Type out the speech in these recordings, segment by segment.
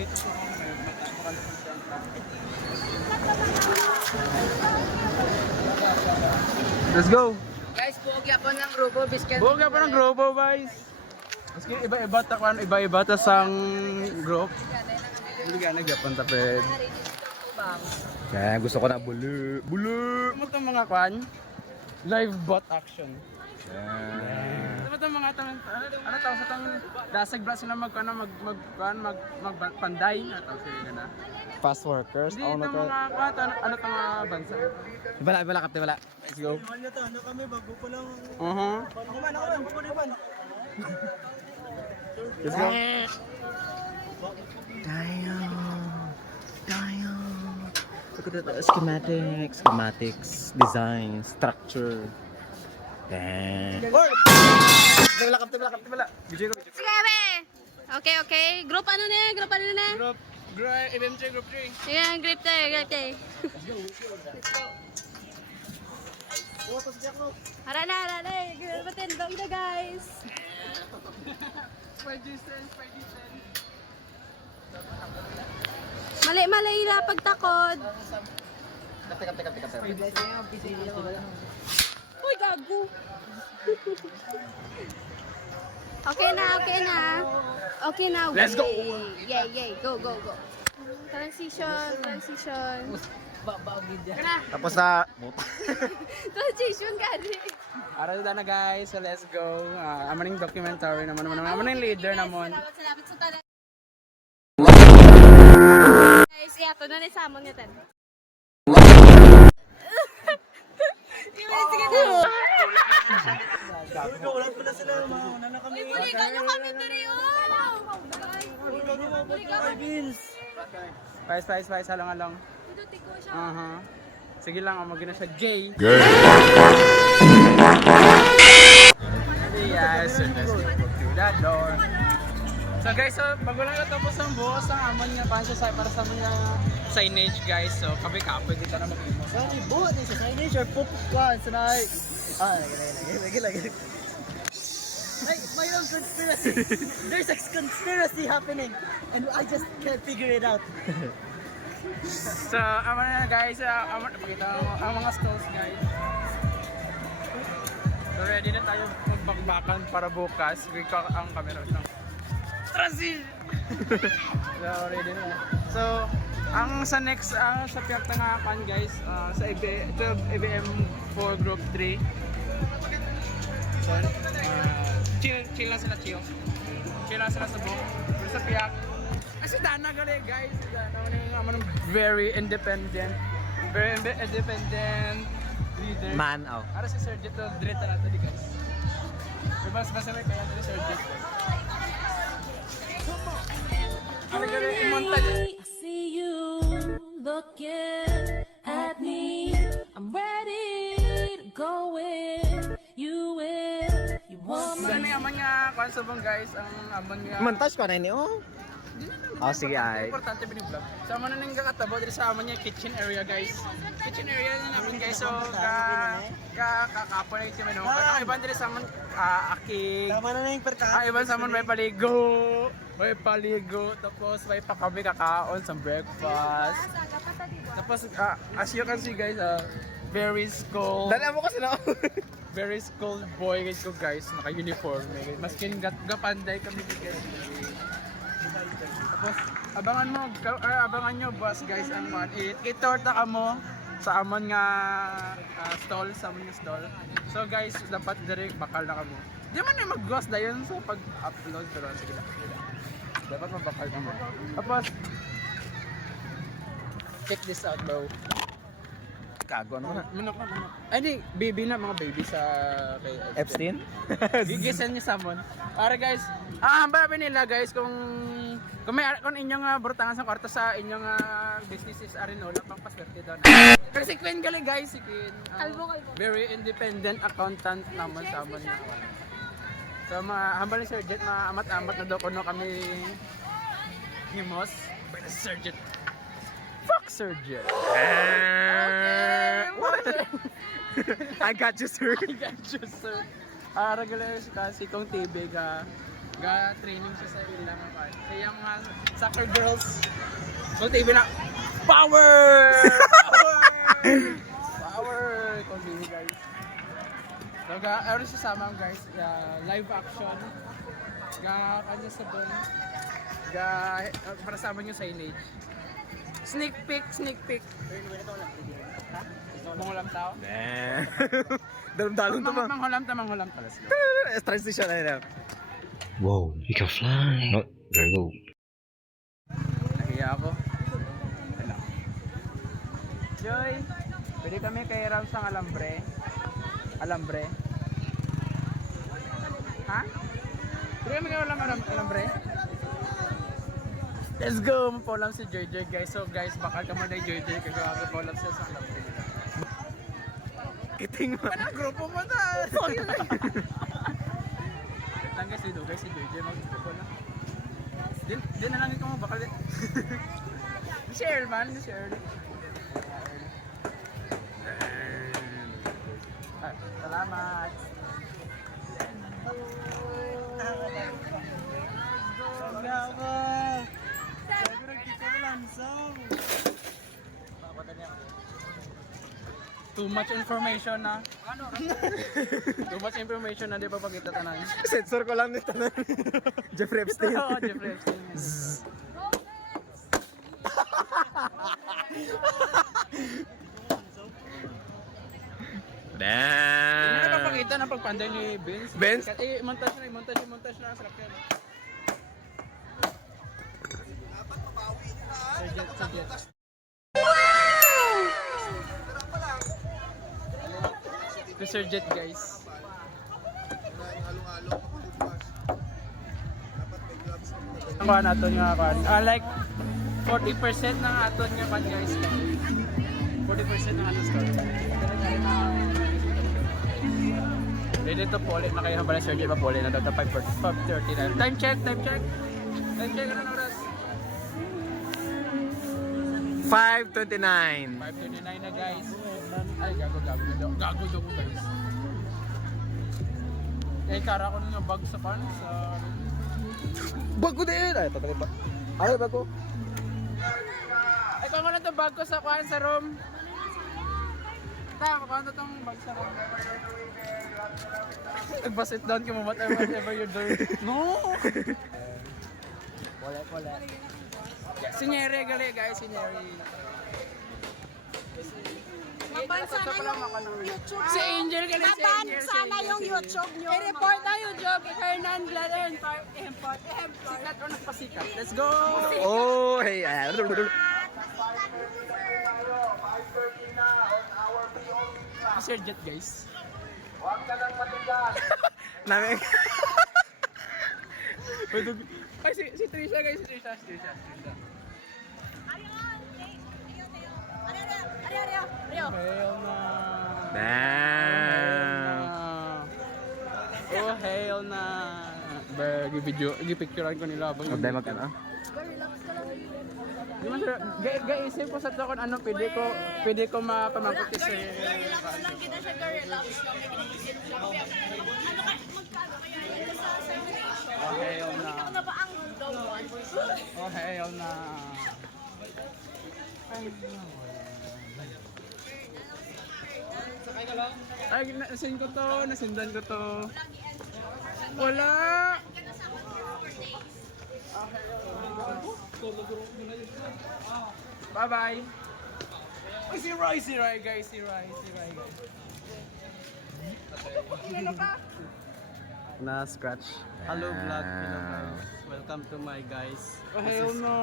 dito sa Let's go! Guys, bugya po ng grupo, biskan. Buga pa ng grupo, guys! Maski iba-iba ta kan, iba-iba ta sang group. Hindi ka nagyapon ta ped. Kaya gusto ko na bulu. Bulu! Mo tong mga kwan? Live bot action. Ano ba itong mga ano tawag sa itong dasag ba sila magpanday? Ano tawag sila na? Fast workers. Hindi itong mga kwata, ano itong mga bansa? Wala, kapte, wala. Let's go. Ano kami, bago pa lang. Let's go. Tayo. Look at the schematics, design, structure. Damn. Wala, kapte, wala. Sige, be! Okay. Group ano na? Group MMJ Group 3. Sige, group tayo. Hara na. Batin, dong na guys. By distance. Mali na pagtakod. Kapte. Uy, gago. Okay na. Let's go. Yay. Go. Transition. Tapos na. Transition gani. Ara na guys, so let's go. Amaning documentary naman amaning leader naman. Salamat sa tanan. Guys, yato na ni Samon niya tan. Sige na. Wala pala sila, mauna na kami. Buligan nyo kami diri, Spice, halong. Dito siya. Sige lang, magina siya J. Yes, let's go through that door. So guys, bago lang natapos ang buhos ang amon nga para sa mga signage guys. So kape dito na mag-imo. Sorry, buhat ni sa signage or poop kwan sanay. Gila. Ay, my own conspiracy. There's a conspiracy happening and I just can't figure it out. So, amon na guys, pakita mo ang mga stalls guys. So ready na tayo magbakbakan para bukas. Ikaw ang camera ng transition. So ready na. So, ang sa next sa piyak nga kan guys, sa ABM 4 Group 3. So, chill lang sila. Chill lang sila sa buong. Pero sa piyak, kasi Dana gali guys. Dana yung very independent leader. Man, Para si Sir Jet, direta natin di guys. Basta may kaya ni Sir Jet. Ano gali yung montage? I see you looking at me. I'm ready to go with you with you want So, ano yung amon nga konsubong guys, ang amon nga... Montage ko na ini, sige, ay. Importante bini-vlog. So, amon na nang kakatabo dito sa amon nga kitchen area guys. Kitchen area na namin guys, so kakapo na yung no. Ang iban dito sa amon, aking... Tama na yung perka. Iban sa amon may paligo, tapos may pakabi kakaon sa breakfast. Tapos, as you can see guys, very school. Dala mo kasi na. Very school boy guys ko guys, naka-uniform. Maskin gapanday kami guys. Tapos abangan nyo boss guys ang man. Itorta ka mo sa amon nga stall, So guys, dapat direct bakal na kamo. Di man na mag-ghost dayon sa pag-upload pero sige lang. Dapat mabakal ka mo. Tapos check this out bro. Kago ano na. Manok. Ay di, mga baby sa kay Epstein? Gigisan niya samon. Para guys, hamba nila guys kung inyong brutangan sa kwarta sa inyong businesses arinola pang paswerte daw. Pero si Queen galing guys, si Queen. Kalbo. Very independent accountant naman sa amon niya. So hamba ni Sir Jet, amat-amat na daw kuno kami himos by the Sir Jet. Fuck Sir Jet. What? I got you, sir. Regular kasi kong TV ka Ga-training siya sa ilang mga kan. Kaya yung mga soccer girls. So, TV na, power! Power! Power! Continue guys. So, ano siya sama guys, live action. Kanya sa doon. Para sama nyo signage. Sneak peek, sneak peek. Ha? Manghulam tao? Nah. Dalam-dalam to ba? Manghulam ta. Let's go. Transition na yun. Whoa, you can fly. Oh, there you go. Nahiya ako. Ano? Joy, pwede kami kay Ram sang alambre. Alambre. Ha? Pwede kami kay alambre? Let's go! Mapulam si Joy guys. So guys, bakal ka mo na Joy kasi mapulam siya sa alambre. Kiting mo. Ano, grupo mo na! Wait lang guys, dito si Joy mag-grupo na. Din na lang ikaw mo, bakal din. Share man, share. Salamat! Too much information na. Too much information na, di pa pagkita tanan. Sensor ko lang nito na. Jeffrey Epstein. Oo, Jeffrey Epstein. Hindi na napapakita ng pagpanday ni Vince. Vince? Kasi montage na. Sarap yan. Surget. To Surget guys. Ang kuhan aton nga kuhan. Like 40% ng aton nga kuhan guys. 40% ng aton store. Ready to po ulit na kayo pala Surget pa po ulit na daw 5:39. Time check. Time check ano oras? 5:29. 5:29 na guys. Ay, gago daw ko guys. Eh, kara ko nga bag sa pan sa... Bago din. Ay, tatagay pa. Ay, bago. Ay, kung ano itong bag ko sa kuhan sa room. Kung ano itong bag sa room. Nag-basit down ka mo whatever you do. No! Wala. Sinyere gali guys, sinyere. Maban sana yung YouTube. Si Angel gali, si Maban Angel. sana yung YouTube nyo. I-report na yung job. Hernan Blatter Import. Sikat o nagpasikat. Let's go! Oh, hey. Si Surget guys. Namin. Ay, si Trisha guys, si Trisha. Rio. Hail na. Damn. Oh, hail na. Gipicturean ko nila habang Huwag tayo mag-ano. Di man sir, gaisip ko sa to kung ano pwede ko mapamangkot kasi Lang kita siya relax lang. oh, hail na. Ano ba ang dog one? Oh, hail na. Ay, nasindan ko to. Wala. Bye-bye. Ay, si Roy guys. Na-scratch. Hello vlog, Damn. welcome to my guys. Oh, hell no.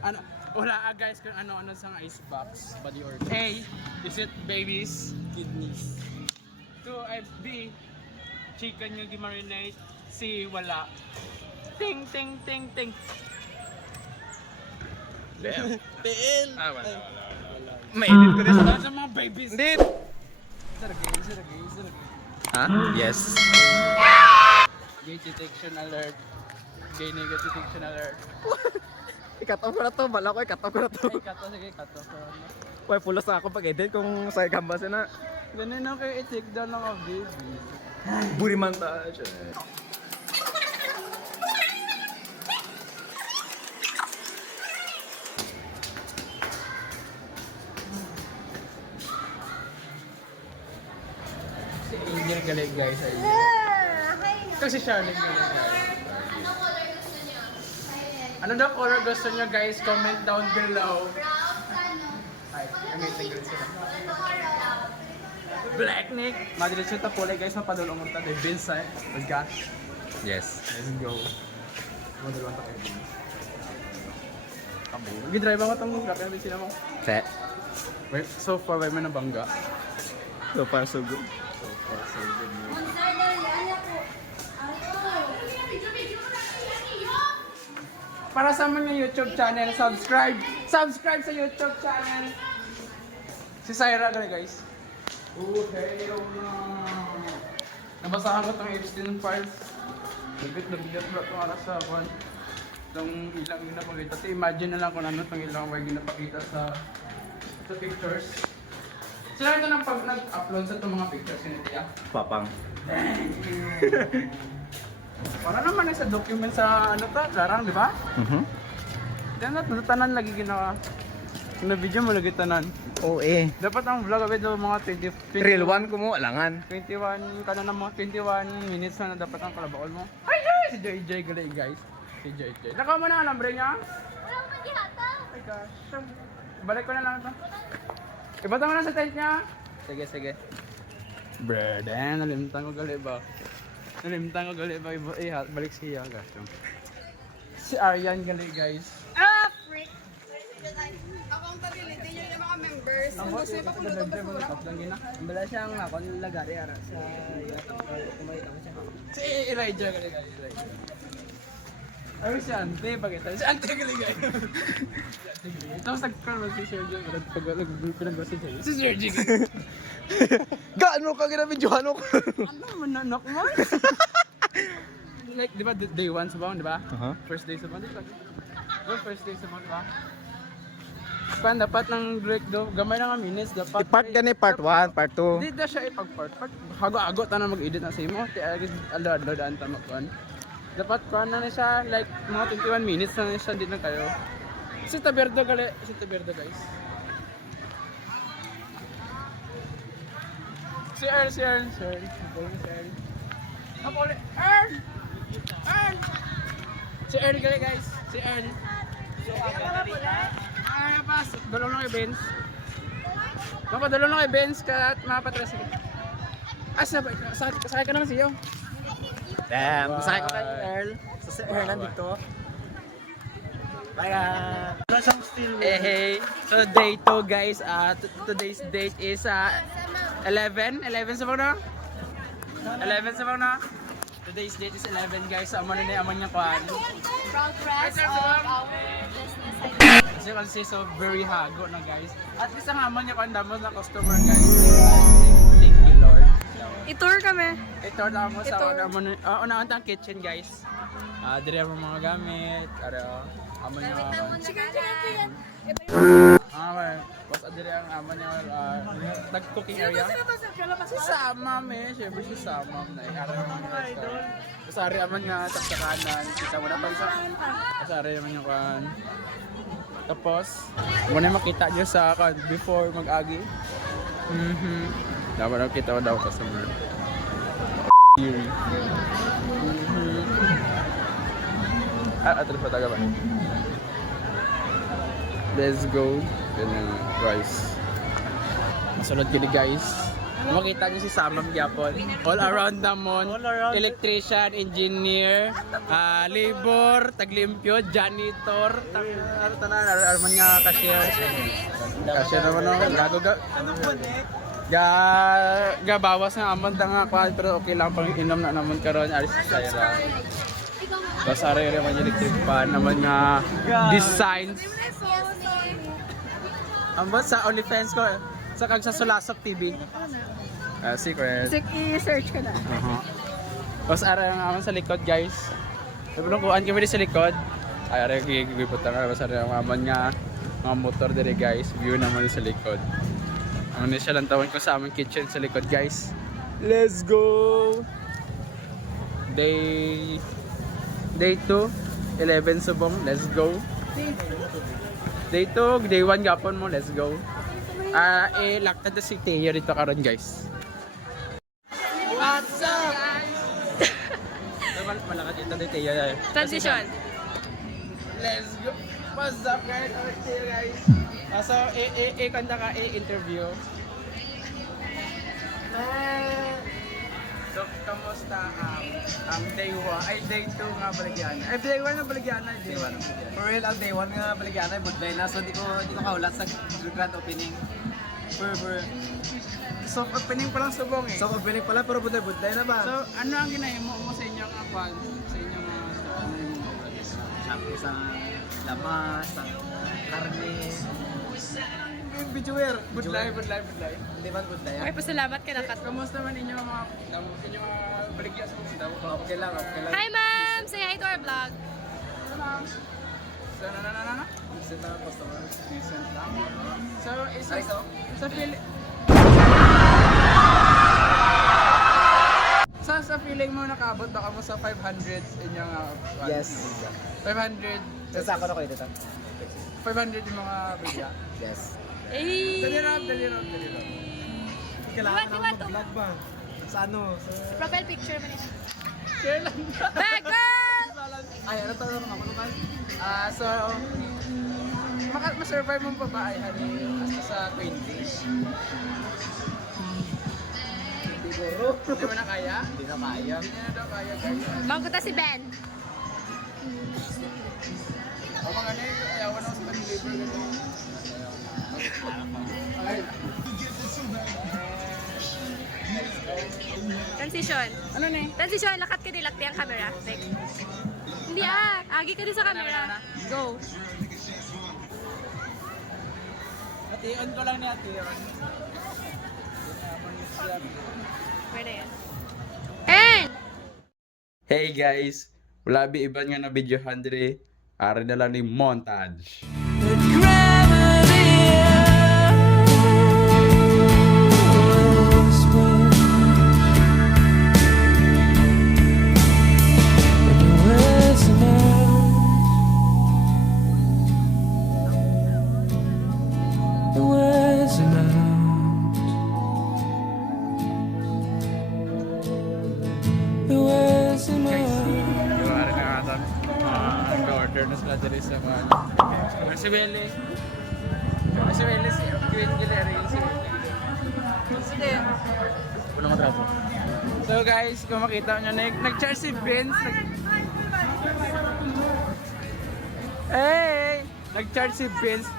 Ano, wala guys kung ano sa icebox. Body or A, is it babies? kidneys. 2, B, chicken yung gi-marinate. C, wala. Ting. PL! Wala. Ma-edit ko din. Wala sa mga babies. Hindi. Saragay. Ha? Yes. Gay detection alert. Gay negative detection alert. Ikat-off ko na to. Bala ko, ikat-off ko na to. Ay, kato. Sige, kato. Uy, pulos na ako pag-edit kung sa canvas na. Ganun na kayo i-take down ng mga baby. Buriman ta siya. Angel galing guys. Ay. Ito si Charlene galing guys. Ano daw color gusto nyo guys? Comment down below. Ay, amazing guys sila. Black Nick! Madiretso ta pulay guys, mapadulong mo ta. Vincent, Pagka. Yes. Let's go. Madulong ta kayo. Tabo. Nag-drive ako itong grabe na sila mo. Set. Wait, so far, may nabangga. So far, so good. Para sa mga YouTube channel, subscribe! Subscribe sa YouTube channel! Si Syra gani guys. Okay, nabasahan ko itong Epstein files. Nabit ba itong aras sa one. Itong ilang ginapakita. Imagine na lang kung ano itong ilang way ginapakita sa pictures. Sila ito nang pag nag-upload sa itong mga pictures ni Tia. Papang. Para naman sa document sa ano to, larang, di ba? Diyan na, tanan lagi ginawa. Na video mo lagi tanan. Oo eh. Dapat ang vlog abay do mga 20 Real one ko mo, alangan. 21 kana na mga 21 minutes na dapat ang kalabaol mo. Ay, ay si JJ gali guys. Si JJ. Naka mo na ang number niya? Wala akong maghihata. Oh my gosh. Balik ko na lang ito. Ibata mo na sa tent niya. Sige, sige. Brother, nalimtan ko gali ba? Nalimtan ko gali ba? Balik siya guys. Si Aryan gali guys. Ah, freak. Ako ang pability nyo yung mga members. Kung gusto nyo papunod ang basura. Bala siyang ako lagari ara sa kumain ako siya. Si Elijah gali guys. Elijah. Ay, si Ante, pakita. Si Ante gali guys. Tapos nagkaroon si Sergio. Pinag-gossip siya. Si Sergio. Gaano ka ginabidyohan ko? Ano, mananak mo? Like, di ba, day 1 sa bawang, di ba? First day sa bawang, di ba? First day sa bawang, di ba? Pan, dapat ng break do, gamay na nga minutes, dapat. Part gani, part 1, part 2. Hindi na siya ipag-part. Hago-ago ta na mag-edit na sa imo. Alo-alo-daan ta mag-on. Dapat pa na siya, like, mga 21 minutes na siya, di na kayo. Si Taberdo guys. Si Earl. Napuli, Earl! Si Earl gali guys. Si Earl. Pas, dulong lang kay Benz. Mapadulong lang kay Benz ka at mapatres. Sakay ka naman siyo. Damn, Masakay ko kay Earl. Sa Earl nandito. Kaya Hey. So day 2 guys. Today's date is 11 sa mga na? 11 sa mga na? Today's date is 11 guys. So amon na amon niya kuan. Progress of our business As you can see, so very hago na guys. At least ang amon niya kuan damos na customer guys. Thank you Lord. I-tour kami. Ito na mo sa unang tang kitchen guys. Dire mo mga gamit, amon niya. Chicken. Well, was dire ang amon niya nag-cooking area. Si Samam syempre si Samam na Kasari amon nga sa kanan, kita mo na pa isa. Kasari amon niya kan. Tapos, muna makita niyo sa before mag-agi. Dapat na kita daw customer. Atras pa taga ba? Let's go. Ganyan price. Masunod kini guys. Makita niyo si Samam Gyapon. All around namon. Electrician, engineer, labor, taglimpyo, janitor, tanan arman nga cashier. Cashier naman gago ga bawas nga amon ta nga kuan pero okay lang pang inom na naman karon aris sayra. Tapos are man electric pan naman nga designs. Ambot sa OnlyFans ko sa kag sa Sulasok TV. Secret. I-search ka na. Tapos are nga amon sa likod guys. Sabi kuan kami sa likod. Ay are gigibutan nga sa amon nga mga motor dire guys. View naman sa likod. Ano na siya lang tawon ko sa aming kitchen sa likod guys. Let's go! Day 2, 11 subong, let's go. Day 2, day 1 gapon mo, let's go. Laktad na si Teo dito karon guys. What's up? Malakad ito dito yan. Transition. Let's go. What's up guys? Okay guys. So, kanta ka, interview. So, kamusta ang day 1? Ay, day 2 nga Baligyana. Ay, day 1 na Baligyana. Day 1 na Baligyana. For real, ang day 1 nga Baligyana, budlay na. So, di ko kaulat sa grand opening. So, opening pa lang subong eh. So, opening pala, pero budlay na ba? So, ano ang ginahimo mo sa inyong kwan? Sa inyong Siyempre sa lamas, sa karne. Bijuer. budlay. Hindi man budlay. Okay, pasalamat ka nakat. Kamusta man inyong mga Baligya sa mga daw? Okay lang. Hi, ma'am! Say hi to our vlog. So, na? Decent na customer. Decent lang. So, isa Ay, so? sa sa feeling mo nakaabot baka mo sa 500 inyong Yes. 500 Sasako na ko dito. 500 yung mga Baligya. Yes. Dali Hey! rap. Kailangan Diba to? mag-vlog ba? Sa ano? Sa... Profile picture mo nito. Share lang. Bag girl! Ay, ano tanong ako naman? So, ma-survive mo pa ba ay hasta sa 20? Siguro. Hindi mo na kaya? Hindi na kaya. Hindi na daw kaya guys. Mangkuta si Ben. O mga na ayawan ako sa pag-deliver ganun. Ay, Transition. ano na eh? Transition, lakat ka dilakti ang camera. Like, hindi agi ka din sa camera. Go. Ati-on ko lang ni ati-on. Pwede yan. And! Hey guys! Wala iban nga na video handre. Ari na lang ni montage. Order na sila dali sa mga si Wele si Queen Gilera yun si Wala matrapo. So guys, kung makita nyo nag-charge si Vince Hey! Nag-charge si Vince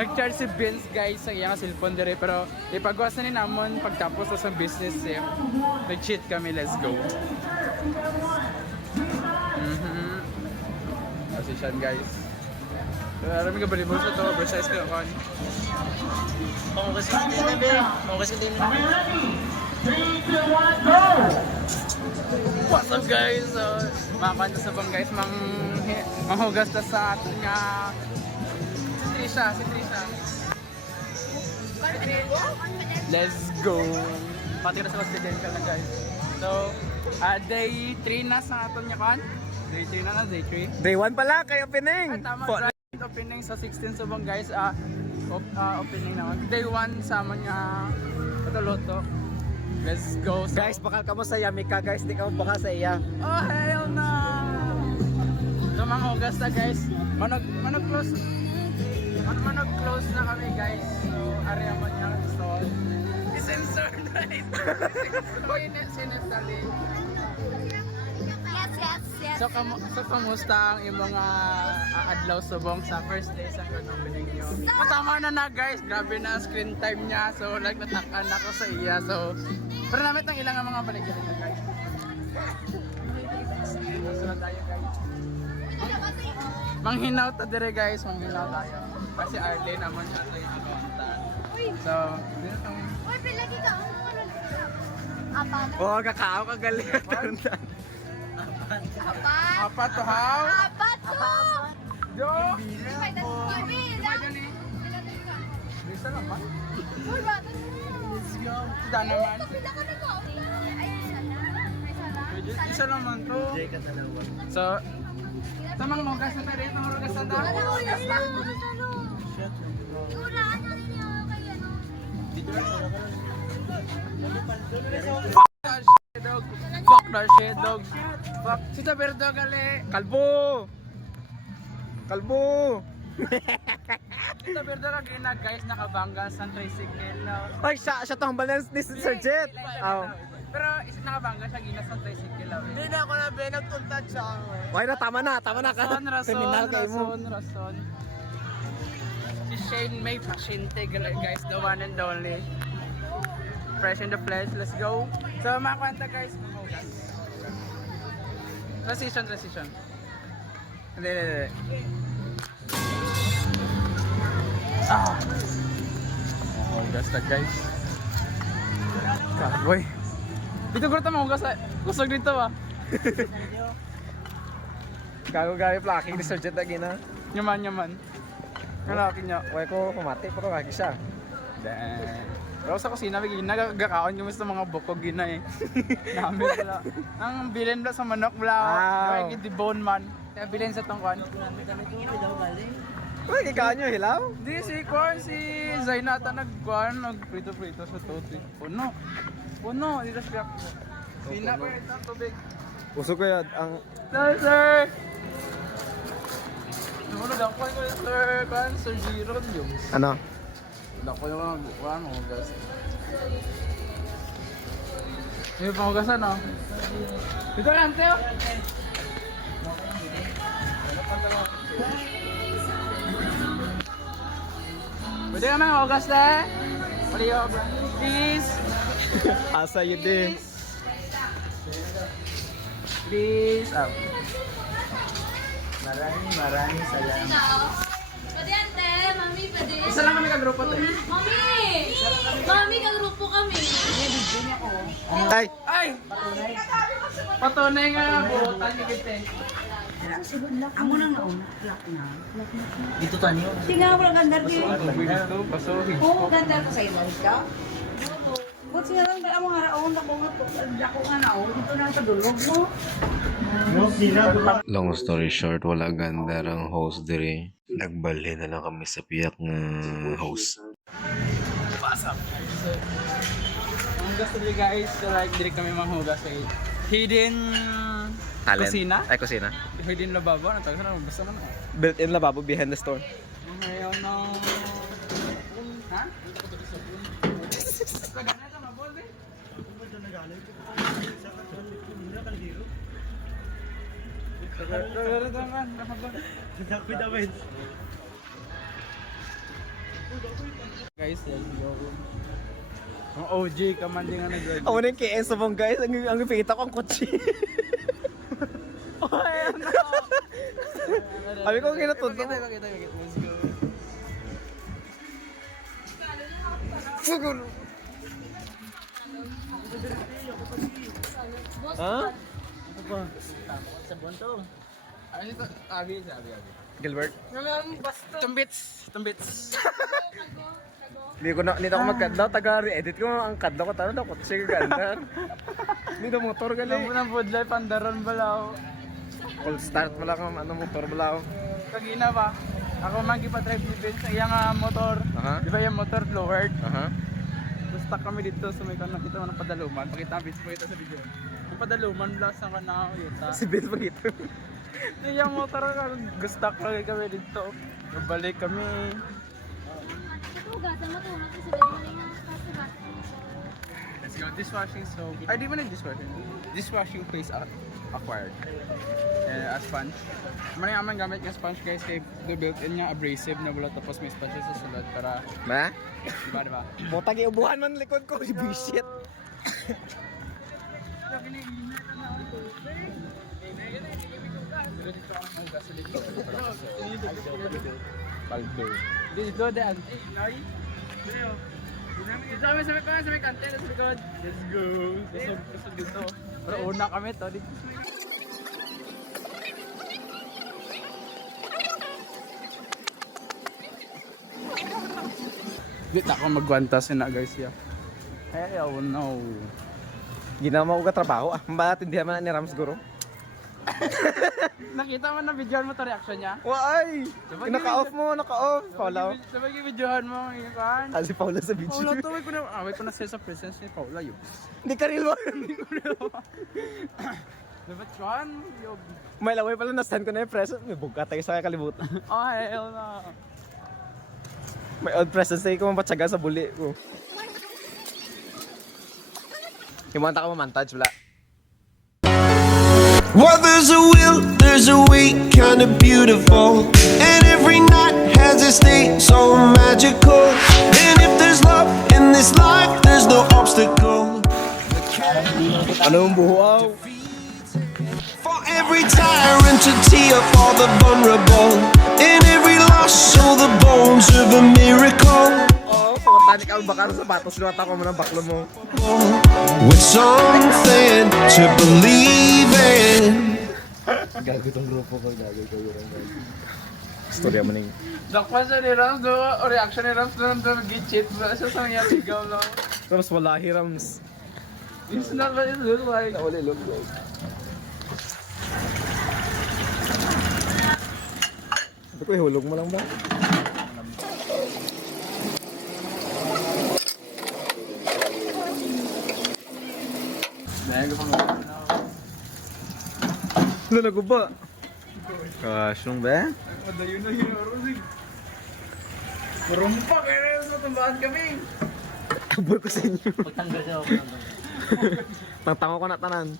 Nag-charge si Vince guys sa iyang cellphone dire pero ipagawas na ni namon pagtapos sa business eh. Nag-cheat kami, let's go. Position guys. Alam mo ka balibol sa to, oversize ka kon. What's up guys? So, makakanta sa bang guys manghugas na sa atin nga si Trisha. Let's go. Pati na sa residential na guys. So, day 3 na sa aton niya kon. Day 3 na, day 3. Day 1 pala, kay opening. Ay, tama, grand opening sa 16 subong guys. Opening naman. Day 1 sa mga loto. Let's go. So, Guys, bakal ka mo sa Yamika guys, di ka mo baka sa iya. oh hell no! So mga hugas na guys. Manog close na kami guys. So area mo niya install. I-sensor na ito. Sinestali. Yes. So kamusta ang imong adlaw subong sa first day sa grand opening nyo? Matama na guys, grabe na screen time niya. So natakan ako sa iya. So pero namit ng ilang mga baligyan nito guys. Sunod tayo guys. Manghinaw ta dire guys, manghinaw tayo. Kasi Arlene naman siya tayo pumunta. So, dito tong Uy, pilagi ka. Apat. Oh, kakao ka galing. Apat. apat to how? Apat to! Yo! May dalawa. Bisa naman. Uy, bata. Da naman. Kapila ka nito. Isa naman to. So, tamang hugas na tayo. Tamang hugas na tayo. Crush dog. Fuck. Sita Berdo gali. Kalbo! Kalbo! Sita Berdo lagi na guys nakabangga sa tricycle na. Ay, siya to ang balance ni Sir Jet. Pero isa nakabangga siya gina sa tricycle. Hindi na ako na nagtuntat siya. Okay na, tama na ka. Criminal kayo mo. Rason. Si Shane May pasyente guys, the one and only. Fresh in the flesh, let's go. So mga kwenta guys, mahugas. Transition. Hindi. Mahugas na guys. Boy. Dito ko ito mahugas. Kusog dito ah. Gago-gago plucking ni Sir Jet lagi na. Yaman. Nalaki niya. Huwag ko pumati, pero lagi siya. Then, pero sa kusina, nagkakaon kami sa mga bukog gina eh. Namin wala. Ang bilin na sa manok wala. Kaya debone man. Kaya bilin sa tongkwan. Uy, ikaw nyo, hilaw? Di si Zainata nagprito-prito sa toti. Puno, dito siya. Sina pa ito ang tubig. Puso ko yan, ang... Sir! Dako ko yung Sir Giron yung. Ano? Dako yung mga hugas. May panghugasan oh. Dito lang, Teo! Pwede ka nang hugas na? Please! Asa yun din. Please! Oh. Maraming salamat. Pwede ate, mami, pwede. Isa lang kami ka-grupo to. Mami, kagrupo kami. Ay! Ay! Patunay nga nga buutan ni Kite. Tingnan mo lang ganda din. Dito, pasuhin. Oo, ganda ko sa iyo. Ikaw? Ba't siya lang ba ang haraon? Ako nga na ako. Dito na sa dulog mo. Long story short, wala ganda ang host diri. Nagbali na lang kami sa piyak nga host. Ang gusto niyo guys, so like direct kami manghugas sa hidden kusina. Ay, kusina. Hidden lababo, ang tawag na basta man. Built-in lavabo behind the store. Ngayon ng ha? Kagana ito mabol eh. Guys, let's go. Ang OG ka man din nga nag-OG. Ako na yung KS sa mong guys. Ang ipikita ko ang kotse. Sabi ko kinatuto mo. Let's go. Siguro. Ha? Sa bonto. Ano ito? Abi. Gilbert? Tumbits. Hindi ako magkadlaw. Taga-re-edit ko ang kadlaw ko. Tano daw kotse ka gandar. Hindi daw motor Alam mo gali. ng budlay, pandaron balaw. Full start mo lang ang motor balaw. Kagina ba? Ako man gipa-drive ni Vince ang iyang motor. Aha. Di ba yung motor lowered? Aha. Basta kami dito sa may kanang kita mo ng padaluman. Pakita ang Vince, pakita sa video. Yung padaluman, blast ang kanang yuta. Si Vince magito. Yung motor, gustak lagi kami dito. Nabalik kami. Matugas, matulog kasi sabi mo nga Let's go. Dishwashing soap. Ay, di ba na dishwashing? Dishwashing paste acquired. A sponge. Maraming amang gamit ng sponge guys kay the built-in niya abrasive na wala tapos may sponge sa sulod para Ma? diba? Botang iubuhan man likod ko. Bullshit. Pero dito ang hugas sa dito. Baldo. Dito daan. Nay. Dito kami sa may kante, sa likod. Let's go. Kusog dito. Pero una kami to dito. Dito ako magwantas na guys ya. Hey, oh no. Ginawa ko ka trabaho. Ang balat hindi naman ni Rams guro. Nakita mo na videohan mo to reaction niya? Why? Naka-off mo, naka-off. Paula. Sabay videohan mo yung kan. Si Paula sa video. Paula to, wait ko na siya sa presence ni Paula yun. Hindi ka real mo. Dapat kan? May laway pala na-send ko na yung present. May bugka tayo sa kalibutan. Oh, hell no. May old present sa'yo ko mapatsaga sa buli ko. Himanta ka mamantage, wala. Well, there's a will, there's a way, kinda beautiful. And every night has its day, so magical. And if there's love in this life, there's no obstacle. Anong buhaw? For every tyrant to tear for the vulnerable. In every loss, show the bones of a miracle. Oo, pangatanik ang bakar sa sapatos. Luwata ko mo ng baklo mo. With something to believe in. Gago itong grupo ko, gago ko yun. Storya mo ning. Dakpan siya ni Rams, o reaction ni Rams doon nag-cheat. Wala siya sa nangyari sigaw lang. Rams, wala hirams. It's not what it looks like. Nawali look. Ito ko, ihulog mo lang ba? Ano naguba? Kasyong ba? Madayon na yun, Rosig. Rumpak, kaya sa tambahan kami. Aboy ko sa inyo. Pagtanggal siya ako. Tangtango ko na tanan.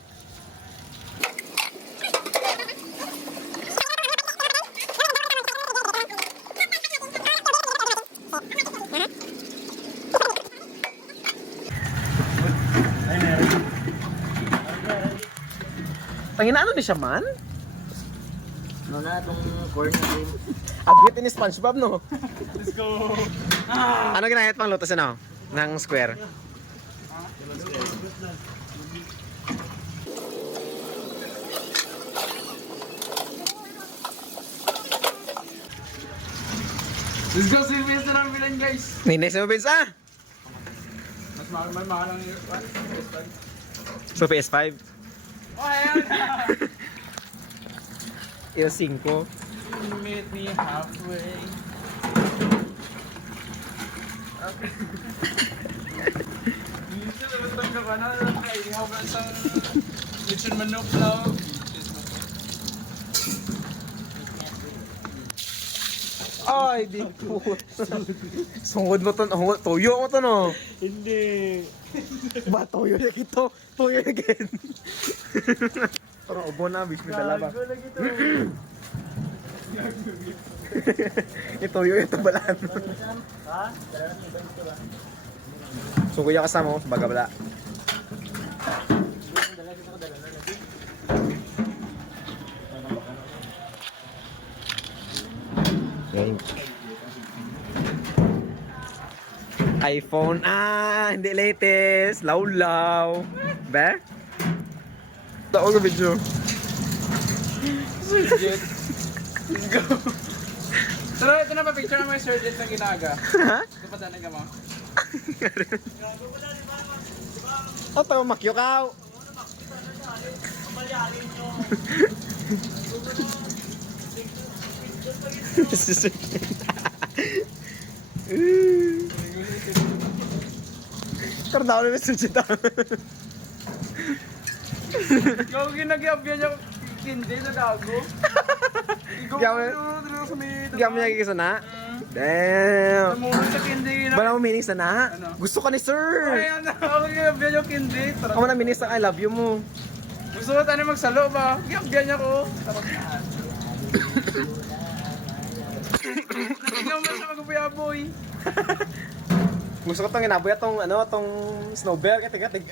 Tangina, ano di siya man? Ano na itong corn cream? Agwit ni SpongeBob, no? Let's go! Ano ginahit pang luto ano? Ng square? Let's go, Silvius na lang bilan, guys. Ninis mo, Vince, ah! Mas mahal ang one. So, PS5? Oh, hell Iyo 5. Meet me halfway. Okay. Dito naman tayo ka na. Ihaw ka sa lechon manok daw. Ay, di po. Sungod mo to, tuyo mo to, no? Hindi. Ba, tuyo na ito. Tuyo again. Parang ubo na, bis may dala ba? Ituyo ito balaan. Ha? So, kuya kasama mo, baga bala. iPhone, hindi latest. Law-law. Ba? Tao ka video. Surgeon. Let's go. Pero ito na pa picture mo yung surgeon na ginaga. Ha? Ito pa tanay ka mo. O, tao makyo ka. Karena udah bisa cerita. Ikaw ginagabyan niya kindi na dago. Gam niya kiki sana. Damn. Namulong sa kindi na. Bala mo minis sana. Ano? Gusto ka ni sir. Ayan na, ako ginagabyan yung kindi. Ako na minis ang I love you mo. Gusto ko tayo magsalo ba? Ginagabyan niya ko. Ikaw mo siya mag-ubuyaboy. Gusto ko tong inaboy tong tong snowbell katig-katig.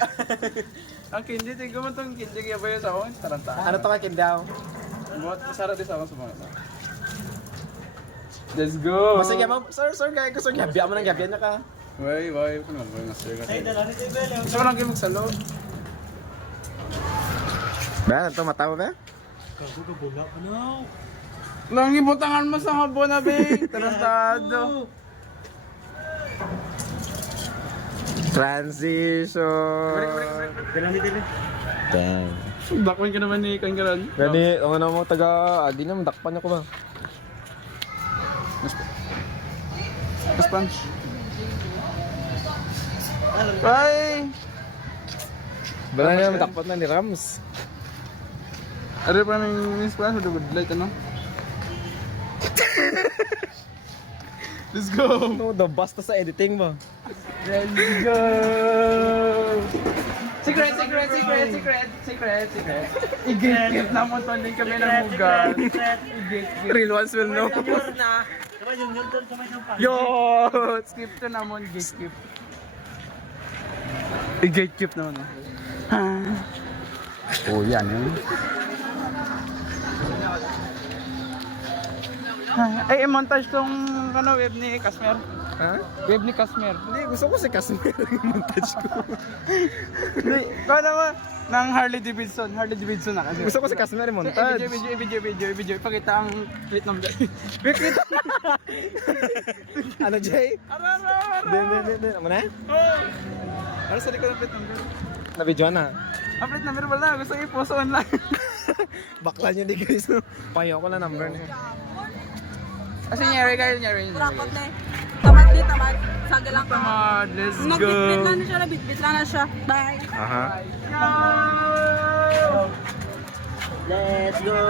Ang kindi, tingnan mo itong kindi kaya ba yun sa akin? Tarantaan. Ano to ka kindaw? Buat isara din sa akin sa mga ito. Let's go! Basta mo, sir, gaya ko sir, gabi mo nang gabi na ka. Wait, ko naman ba yung master ka? Gusto ko lang kayo magsalo. Ba, ito mata mo ba? Lang ibutangan mo sa habo na bing! Tarantado! Transition. Damn. Bakwan ka naman ni Kangaran. Gani, ang ano mo taga agi na dakpan ako ba? Sponge. Ay! Bala na madakpan na ni Rams. Ano pa ng sponge? Good light, ano? Let's go! No, the basta sa editing ba? Let's go! Secret! I-gift na mo to din kami ng mugas. Real ones will know. Yo! Skip to na mo, skip. I-gatekeep naman. Oh, yan yun. Ay, i-montage tong web ni Kasmer. Ha? Web ni Kasmer. Hindi, gusto ko si Casimir yung montage ko. Hindi, kaya naman, ng Harley Davidson na kasi. Gusto ko si Casimir yung montage. Video. Pakita ang tweet ng Ano, Jay? Ara! Hindi. Ano na? Ano sa likod ng tweet number? Na-video na. Ang tweet number wala, gusto ko i-post online. Bakla niyo di guys. No? Payo ko na number niya. Kasi nyari. Rapot na eh. Tamad. Saga lang ka. Tamad, let's go. Nagbitbit lang na siya. Bye. Aha. Let's go!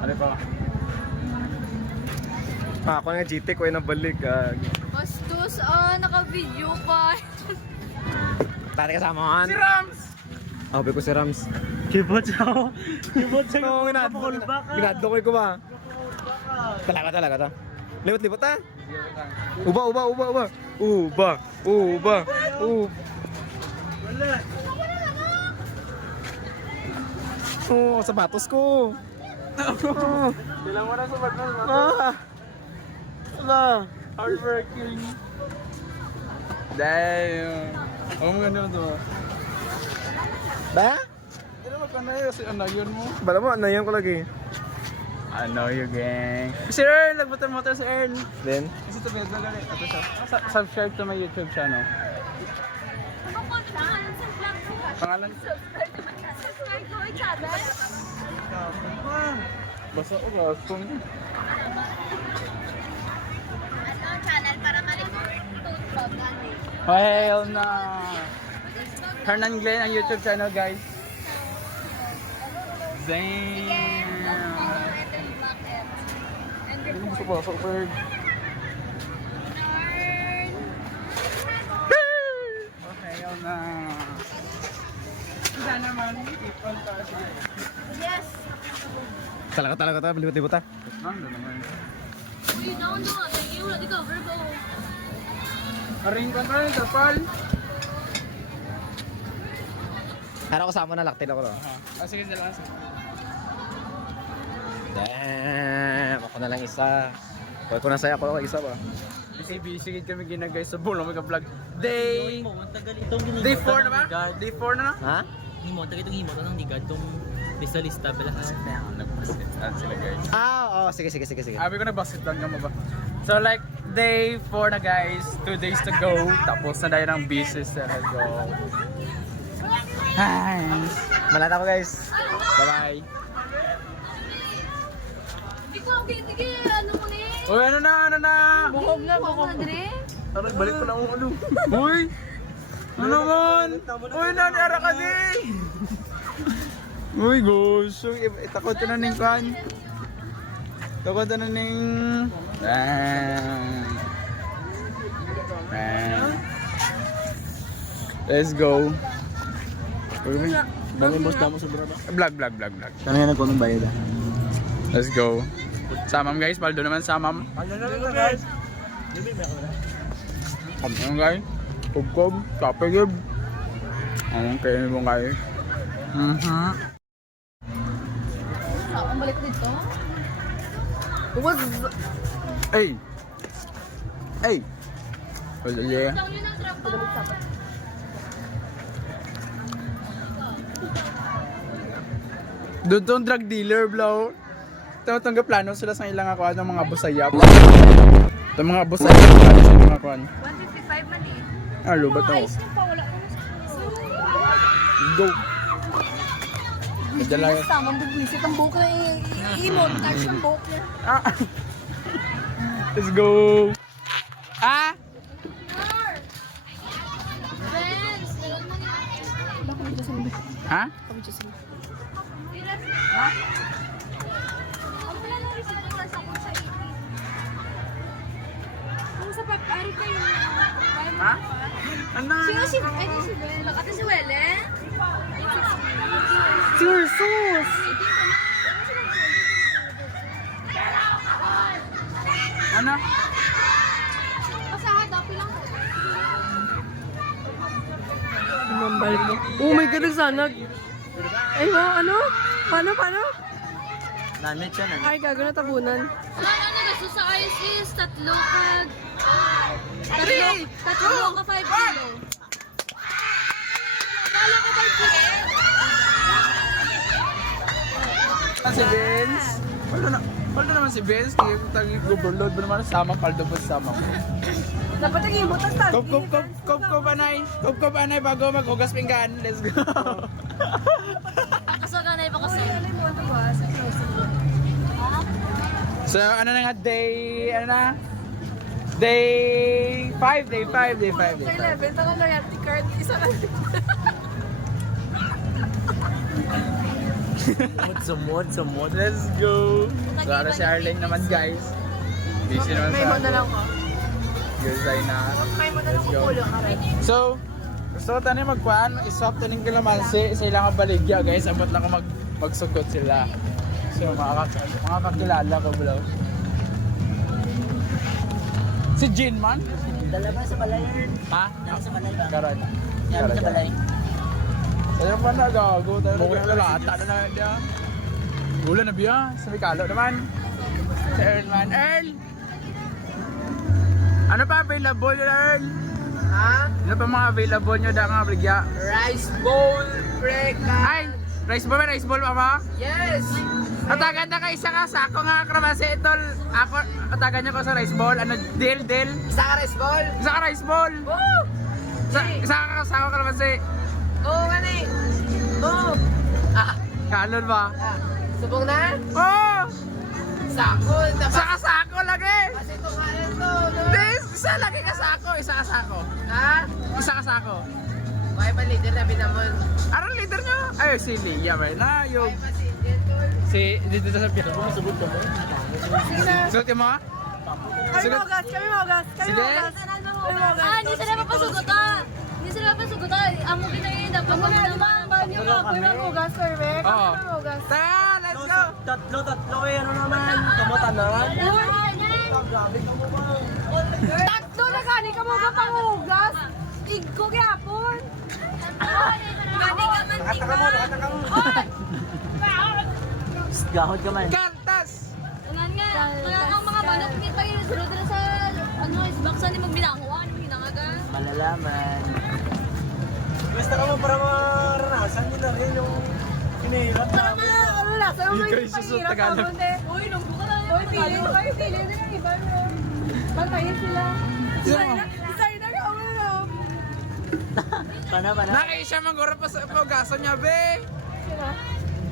Ano pa? Ako nga GT ko ay nabalik. Bastos, naka-video pa. Tari kasama Si Rams! Sabi ko si Rams. Kibot siya. No, ginadlo ko ba? Talaga ta. Libot ta. Uba. Oh, sapatos ko. Bilang mo na sa bagnas mo. Wala. Hardworking. Damn. Oh, maganda mo ito. Ba? Hindi naman ka na yun kasi yun mo. Bala mo, ano ko lagi. I know you, gang. Si Earl, nagbutan mo si Earl. Then? Kasi ito, medyo galit. Ito siya. Subscribe to my YouTube channel. Pangalan? Subscribe to my channel. Basta ko, rasong. Channel para ma-record. Toothbug natin. Hell na. Hernan Glenn ang YouTube channel, guys. Damn. Ano gusto ko? So, bird. Okay, hell na. Isa naman, ipon pa siya. Yes. Talaga ta, libot ta. Nando naman. Uy, naon doon. Thank you. Di cover ko. Aring ko na, Trapal. Hara ko sama na laktil ako. Sige, dala. Damn, ako na lang isa. Pwede ko na saya ako isa ba? Busy kami ginagay sa bulo mag-vlog. Day 4 na ba? Day 4 na? Ha? Himo, itong himo to nang digad tong lista bala ka. Sila guys. Oo, sige. Sabi ko na basketball ka mo ba? So like day 4 na guys, 2 days to go. Tapos na tayo ng business na go. Hi! Malata ko guys. Bye-bye. Hindi ko, sige, ano mo ni? Uy, ano na? Bukog na, Dre. Tara, balik ko na ang ulo. Uy! Ano naman? Uy, nangyara ka din! Uy, gosh. Uy, itakot ka na ning kan. Takot na ning... Let's go. Bangin boss damo sa brada. Vlog. Kano yan nagkunong bayad ah. Let's go. Samam guys, paldo naman samam. Guys. Ano guys? Kubkob, kapagib. Anong kainin mo guys? Ang balik dito. Hey! Wala yeah. Lang yun ang trabaho. Doon tong drug dealer, blow. Tanggap plano sila sa ilang ako ng mga busayap. Ito mga boss ay mga kwan. 155 man eh. Ah, lubat ako. Ayos na pa, wala ko na. Go! Madala yun. Basta, mambubwisit ang buhok na i-montage ang buhok niya. Ah. Let's go! Ah! Friends, dalawang man yan. Baka medyo sila. Ha? Baka medyo sila. Ang pala na rin sila ng nasa kung sa iti. Ang sa pep-ari kayo. Ha? Ano? Sino si... Ay, di si Bel. Ate si Wele? Si Ursus! Ano? Pasahad, dapat lang. Mambal mo. Oh my God, nagsanag. Ay, wow, ano? Paano? Namit siya na. Ay, gago na tabunan. Ano gasto sa ayos is tatlo ka 5 kilo. Kala ko 5 kilo. Si Benz? Paldo naman si Benz. Kaya kung taging overload ba naman sama paldo pa sama ko. Dapat naging butas tayo. Kop anay bago maghugas pinggan. Let's go. Kasaganay pa kasi. So ano na nga day Day 5. Sa 11, taka loyalty card. Isa lang. Sumod. Let's go. So ano si Arlene naman guys. Busy naman May mo na lang ko. Girls ay na. May mo na lang ko pulo ka rin. So, gusto ko tayo magkuhan, iswap to ng kalamansi sa ilang baligya guys, abot lang ko magsugot sila. So, mga kakilala ko bro. Si Jin man? Dalawa sa balayan. Ha? Sa balay ba? Karon. Yan sa balay. Tayo pa na gago, tayo na lalata na lang niya. Ulan na biya, sa Mikalo naman. Si Earl man. Earl! Ano pa available yun, Earl? Ha? Ano pa mga available nyo na mga baligya? Rice bowl, preka. Ay! Rice ball pa ba? Yes! Atagan na ka isa ka sako nga kramase itol. Ako atagan niyo ko sa rice ball. Ano deal? Isa ka rice bowl? Isa ka rice ball. Woo! Isa ka sako kramase. Oo, gani. Oo. Kalon ba? Subong na? Oh! Sako. Sako lagi. Kasi ito kain to. This, isa lagi ka sako, isa ka sako. Ha? Isa ka sako. May pa-leader na binamon. Anong leader niyo? Ay, si Lia right na. Yung si dito sa pito. Sugot ko mo. Sugot mo? Kami maugas. Sige. Hindi sila papasugutan. Hindi sila papasugutan. Amo ginayin dapat mo naman. Kami maugas, perfect. Oo. Kami maugas. Tara, let's go. Tatlo eh, ano naman? Kamatanan. Tatlo na gani ka mga pangugas. Igko gyapon. Gani ka man. Nakataka mo. Gahod ka man. Kantas. Unan nga. Ang mga banat ni pa yun. Sulod na sa isbaksan ni magbinanguha. Ano ginangaga? Malalaman. Basta ka mo para maranasan nyo na rin yung hinihirap Para mga ano lang. Sa'yo may Gracious sa pahirap Tagalog. ka bunde. Uy, nunggu ka lang. Uy, pili na yung iba. Bantayin sila. Designer ka mo na. Pana. Nakaisya maguro pa sa pagasan niya, be. Sila.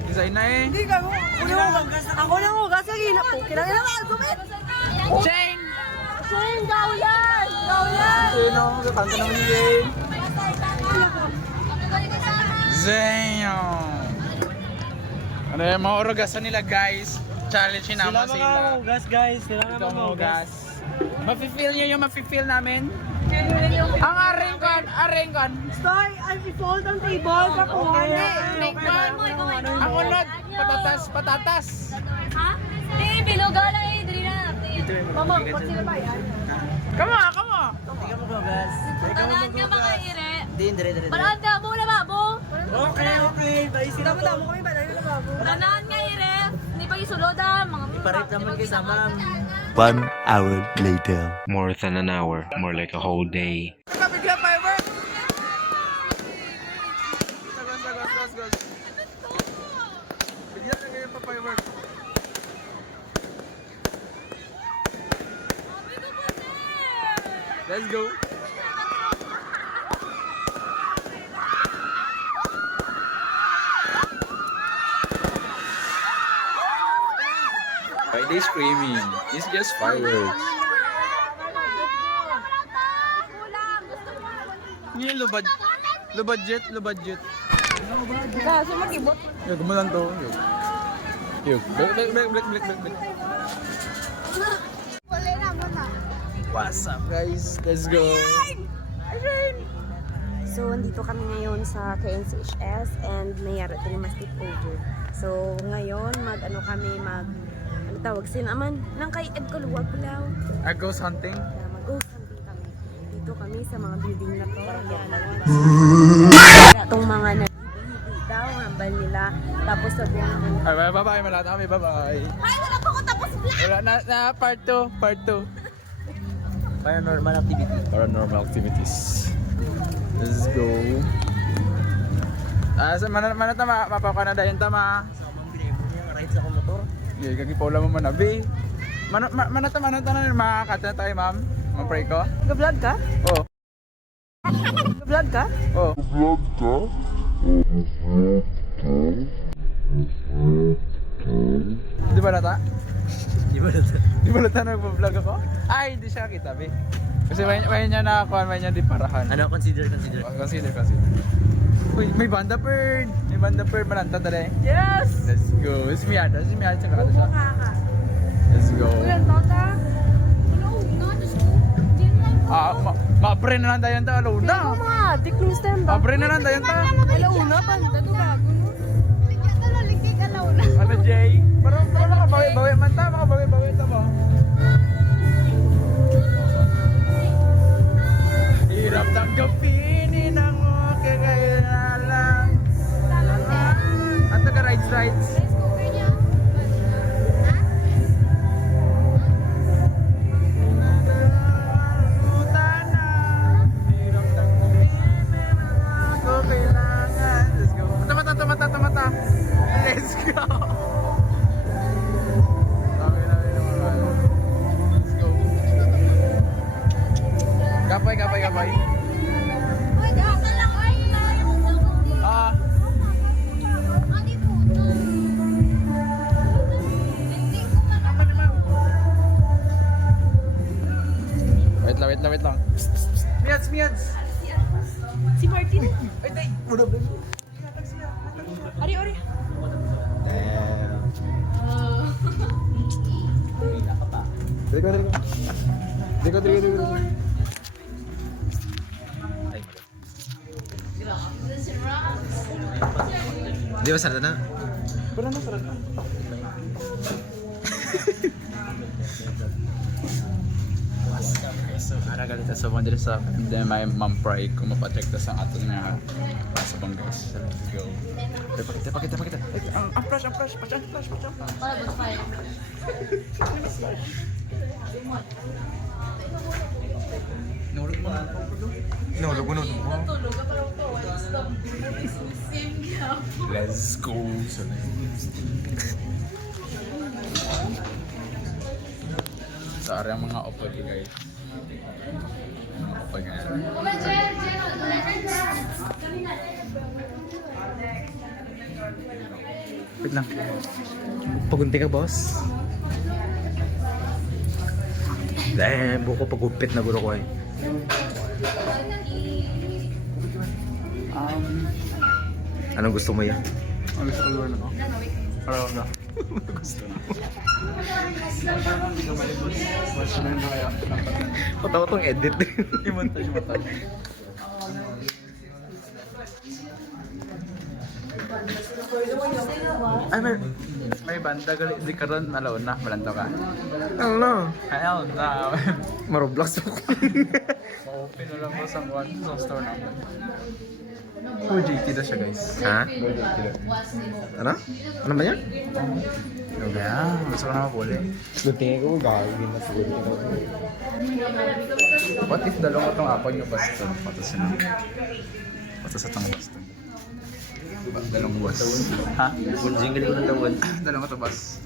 Design na eh. Hindi ka mo. Ako na hugas. Lagi na po. Kailangan na argument. Chain! Shane, gawyan! Gawyan! Sino? Kanta naman ni Jane. Damn! Ano yung mga orugasan nila guys? Challenge naman sila. guys. Sila Ikaw mga ugas. Mafe-feel nyo yung mafe-feel namin? Ang aring kon. Stoy, I'm i-fold ang table ka po. Ang unod, patatas. Ha? Hindi, biluga lang eh. Dali na. Mama, pag sila ba yan? Come on. Ikaw mo guys. Tanaan ka mga ire. Dire. Paraan ka mo na babo. Okay. Bye sila po. Damo kami ba? Dahil na babo. Tanaan nga ire. Hindi pa isulod ah. Iparit naman kayo sa ma'am. 1 hour later. More than an hour, more like a whole day. Bigla firework! Gus. Bigla na kayo pa firework. Sabi ko po Let's go. Why they screaming? It's just fireworks. Yung low budget. Kaso mag-ibot. Yug mo lang to. Yug. Black. Wala na mo na. What's up guys? Let's go. So, andito kami ngayon sa KNCHS and may yarating mas over. So, ngayon, ano tawag, sinaman, nang kay Ed Kuluwag Bulaw. I ghost hunting. Mag-ghost hunting kami. Dito kami sa mga building na to. Itong mga nag-ibig daw, hambal nila. Tapos sabi naman, Alright, bye-bye. Malata kami. Bye-bye. Ay, wala pa ako tapos vlog. Wala na part 2. Paranormal activities. Let's go. Sa mana tama, mapapaka na dayon tama. Sa mambili mo niya, ride sa akong motor. Hindi, kagipaula mo manabi. Mana tama na makakata na tayo, ma'am. Ma'am pray ko. nag-vlog ka? Oo. Nag-vlog ka? Oo. Di ba nata? Di ba natin? Di ba nata nag-vlog ako? Ay, hindi siya kita, be. Kasi may niya nakakuha, may niya di parahan. Ano, consider. Consider. Uy, may banda bird! May banda bird, malanta tala eh. Yes! Let's go. Si Miada sa karata siya. Let's go. Mapre na lang tayo ta, alauna. Matik ni stand ba? Mapre na lang tayo ta. Alauna pa, gago. Ligyan alaw na. Ano, Jay? Parang makabawi man ta, makabawi ta mo. Hirap tanggapin ng kagayalan. At taga-rides. Mata. Let's go. Let's go. Gapay. Ah. Wait lang. Miads. Si Martin. Ay, tay. Ari. Diko. Di ba sarap na? Pero ano sarap na? So, aragalita sa mga dito sa hindi may mampray kung mapacheck ta sa ato nga sa guys. So, let's go. Pakita. Ang flash. Nulog mo. Let's go. Sa area mga opod guys. Mga opod guys. Wait lang. Pagunti ka, boss. Dahil buko pagupit na guro ko eh. Anong gusto mo yan? Ang gusto ko na ako. Para na. Gusto na. Hindi ko malibos. Mas na yun kaya. Patawa tong edit. I-montage. Ay, may banda gali. Di karon alaw na. Malanto ka. Ano? Hell na. Maroblox ako. Ma-open na lang ko sa store namin. OJT na siya guys. Ha? Ano? Ano ba yan? Ano ba yan? Gusto ko na mapuli. Tingin ko gagawin na siguro. What if dalawa itong apag yung baston? Patas na. Patas sa itong baston. Dalawang buwas. Ha? Jingle ko ng dawan. Dalawang ito bas.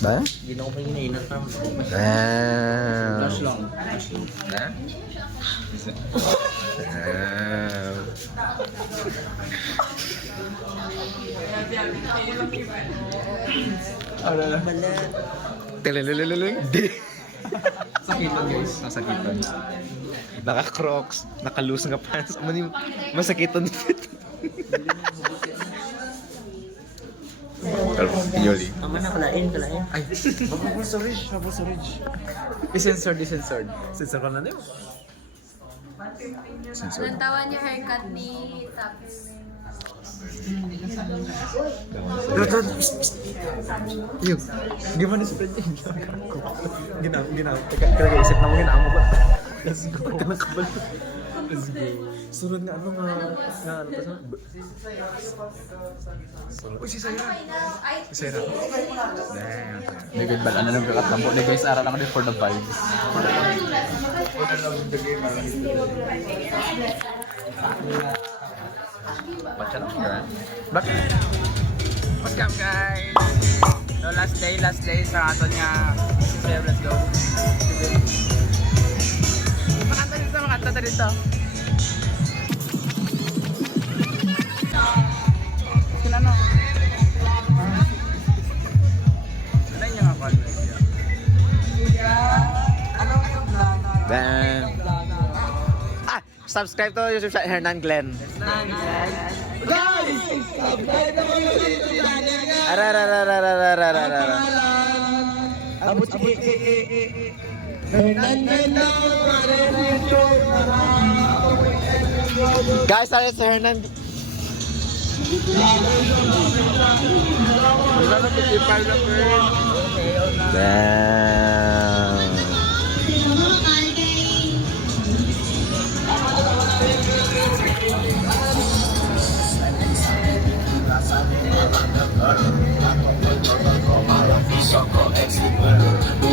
Ba? Hindi na ko pa hinainat na. Damn. Na? Ano na? Di. Sakitan guys, nasakitan. Naka-crocs, naka-loose nga pants. Masakitan fit. Yoli. Aman na, kalain. Ay, isensored. Sensor ka na din. Nantawan yung haircut ni Taps. Yung, di man na-spread yun. Ginaw. Kaya isip na mo ginaamo ko. Let's go. Kanakabal. Let's go. Sunod nga ano nga ano pa sa? Uy, si Sarah. Damn. may good bal. Ano nang kakatlambo? Ni guys, aral lang din for the vibes. Baca lang ka. Back. What's up guys? So last day sa aton nga. Let's go. Makanta dito. Ano? Ano yung mga followers niya? Damn. Subscribe to YouTube channel Hernan Glenn. Guys, sorry sa Hernan. Damn.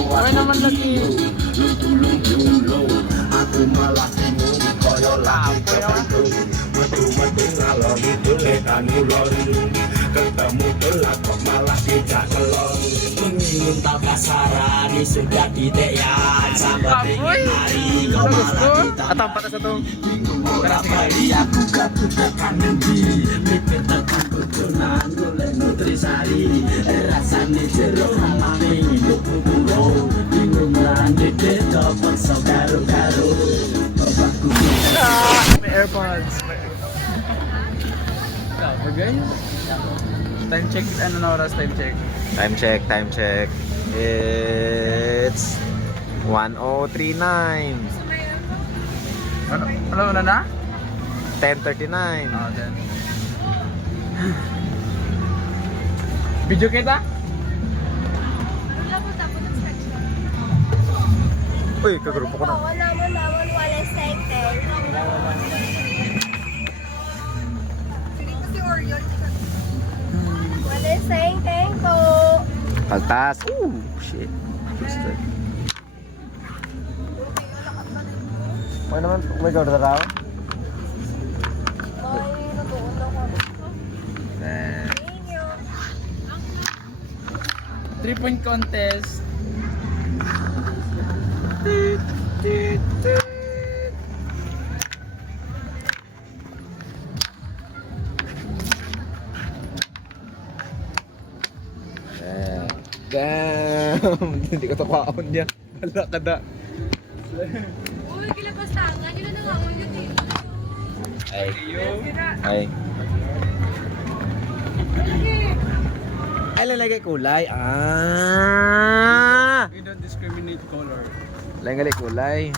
Why naman lagi? Atau empat satu. May AirPods. Bagay. Time check. Ano na oras? Time check. Time check. It's 10:39. Ano na? 10:39. Oh, then. Video kita? Uy, kagrupo ko na. Wala sector. Wala sector po. Paltas. Shit. Twisted. Why naman, may gawin na raw? Nah. 3-point contest. Damn! Hindi ko tapaon niya. Wala ka da. Uy, kilapastangan. Yun na nga. Yun eh. Ay. Ay, lalagay kulay. We don't discriminate color. Lalagay kulay.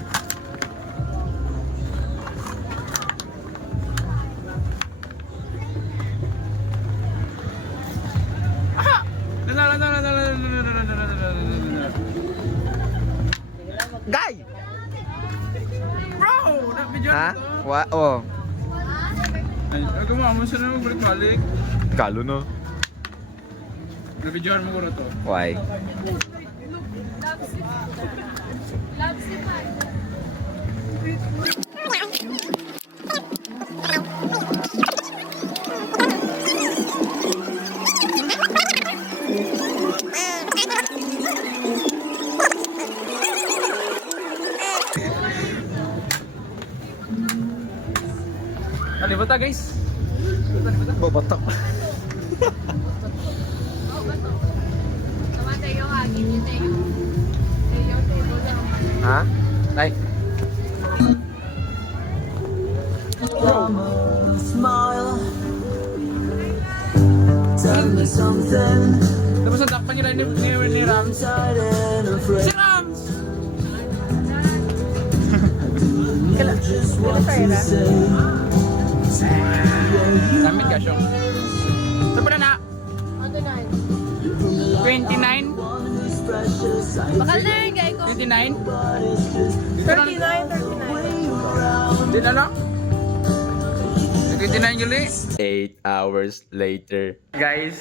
Guy! Bro! Na-video Ha? na to. Oh. Ay, gumamon siya na magbalik-balik. Kalo no. Na-videohan mo ko na to. Why? Love si Man. Libata guys. Babata. Ha? Nay. Tapos natakpan nila ni Rams. Si Rams! Damit ka siyong. Ito pa na. 29? Bakal na yun, guy ko. 29? 39. Di na lang? 29 Juli? 8 hours later. Guys.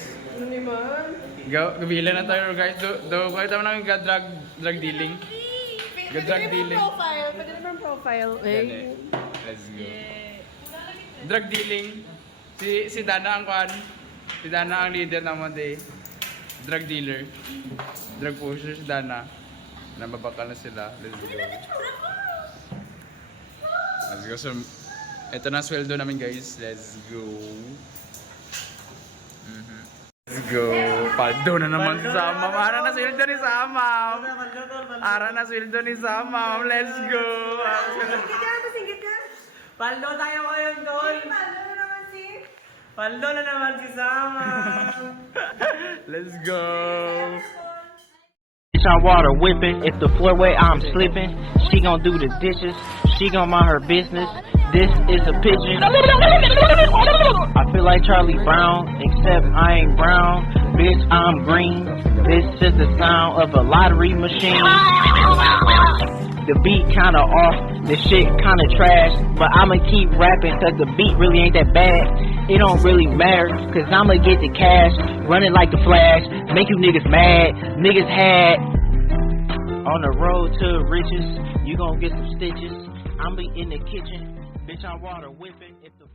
Gabila na tayo guys. Do kayo tama namin drug dealing. Drug dealing. Pwede naman profile. Yan eh. Let's go. Drug dealing. Si Dana ang kwan. Si Dana ang leader naman eh. Drug dealer. Drug pusher si Dana. Nababakal na sila. Let's go. Let's go. So, ito na ang sweldo namin guys. Let's go. Let's go. Paldo na naman si Samam. Ara na sweldo ni Samam. Ara na sweldo ni Samam. Let's go. Paldo tayo ngayon, Tol! Paldo na naman si Sama! Let's go. Bitch, I'm water whipping. If the floor wet, I'm slipping. She gon' do the dishes. She gon' mind her business. This is a pigeon. I feel like Charlie Brown, except I ain't brown. Bitch, I'm green. This is the sound of a lottery machine. The beat kinda off, the shit kinda trash, but I'ma keep rapping cause the beat really ain't that bad. It don't really matter, cause I'ma get the cash, running like the Flash, make you niggas mad, niggas had. On the road to riches, you gon' get some stitches. I'm in the kitchen, bitch, I'm water whipping. If the